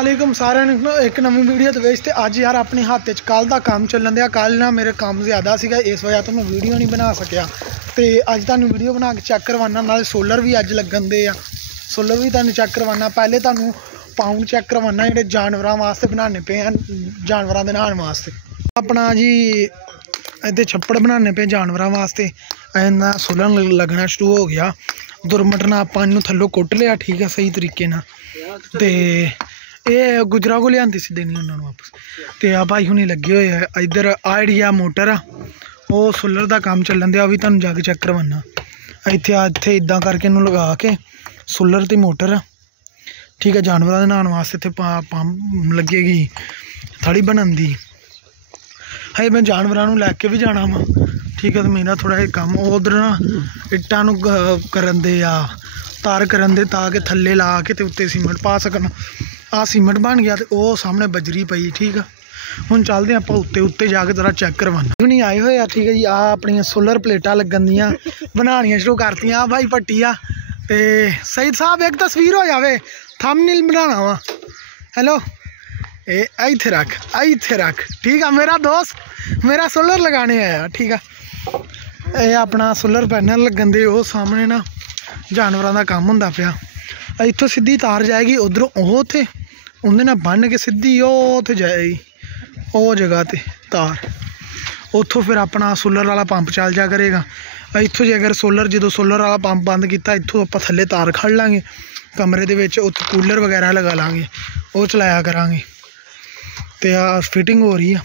वालेकुम सारे एक नवी वीडियो तो वेच अज यार अपने हाथ कल का काम चलन दिया। कल ना मेरे काम ज़्यादा सीगा, इस वजह तो मैं वीडियो नहीं बना सकिया। तो अज तुहानू वीडियो बना के चेक करवाना, नाले सोलर भी अज लगन दे आ, सोलर भी तुहानू चेक करवाना। पहले तुहानू पाउंड चेक करवाना जिहड़े जानवरों वास्ते बनाने पे हैं, जानवरों के नहाने वास्ते। अपना जी इत्थे छप्पड़ बनाने पे जानवरों वास्ते। इन्ना सोलर लगना शुरू हो गया। दुरमट ना आपां इनू थल्लों कुट लिया, ठीक है, सही तरीके नाल। ते ये गुजरा को लियांदी सी देनी उन्होंने वापस। तो आ भाई हुणी लगे हुए है इधर। आ जी आ मोटर आ, वो सोलर का काम चलन दिया, भी तुहानू जाके चेक करवाना। इत्थे इदां करके इनू लगा के सोलर की मोटर, ठीक है, जानवरों के नहाने वास्ते। इत्थे पंप लगेगी, थड़ी बनन दी। है मैं जानवरों लैके भी जाना वा, ठीक है। तो मेरा थोड़ा जिहा काम उधर ना इट्टां नू करन दे आ, तार करन दे, ताकि थल्ले ला के ते उत्ते सीमेंट पा सकन। आ सीमेंट बन गया तो वो सामने बजरी पई, ठीक है। हुण चलते आप उत्ते उत्ते जाके जरा चेक करवाना। नहीं आए हुए, ठीक है जी। आ अपनी सोलर प्लेटां लगन दियां बनानियां शुरू करतियां। भाई भट्टी आ ते सईद साहब एक तस्वीर हो जाए, थंबनेल बनाना वा। हेलो, ए इत्थे रख, इत्थे रख, ठीक है। मेरा दोस्त मेरा सोलर लगाने आया, ठीक है। ये अपना सोलर पैनल लगन दे, वो सामने ना जानवरों का काम होंदा पिया। इत्थों सीधी तार जाएगी उधरों, वो थे उन्हें ना बन के सीधी उत्थे जाएगी वो जगह ते तार। उतों फिर अपना सोलर वाला पंप चल जा करेगा। इत्थों जे अगर जो सोलर वाला पंप बंद किया, इत्थों आप थल्ले तार खड़ लाँगे कमरे दे विच, उत्थे कूलर वगैरह लगा लाँगे, वो चलाया करांगे। तो आ फिटिंग हो रही है।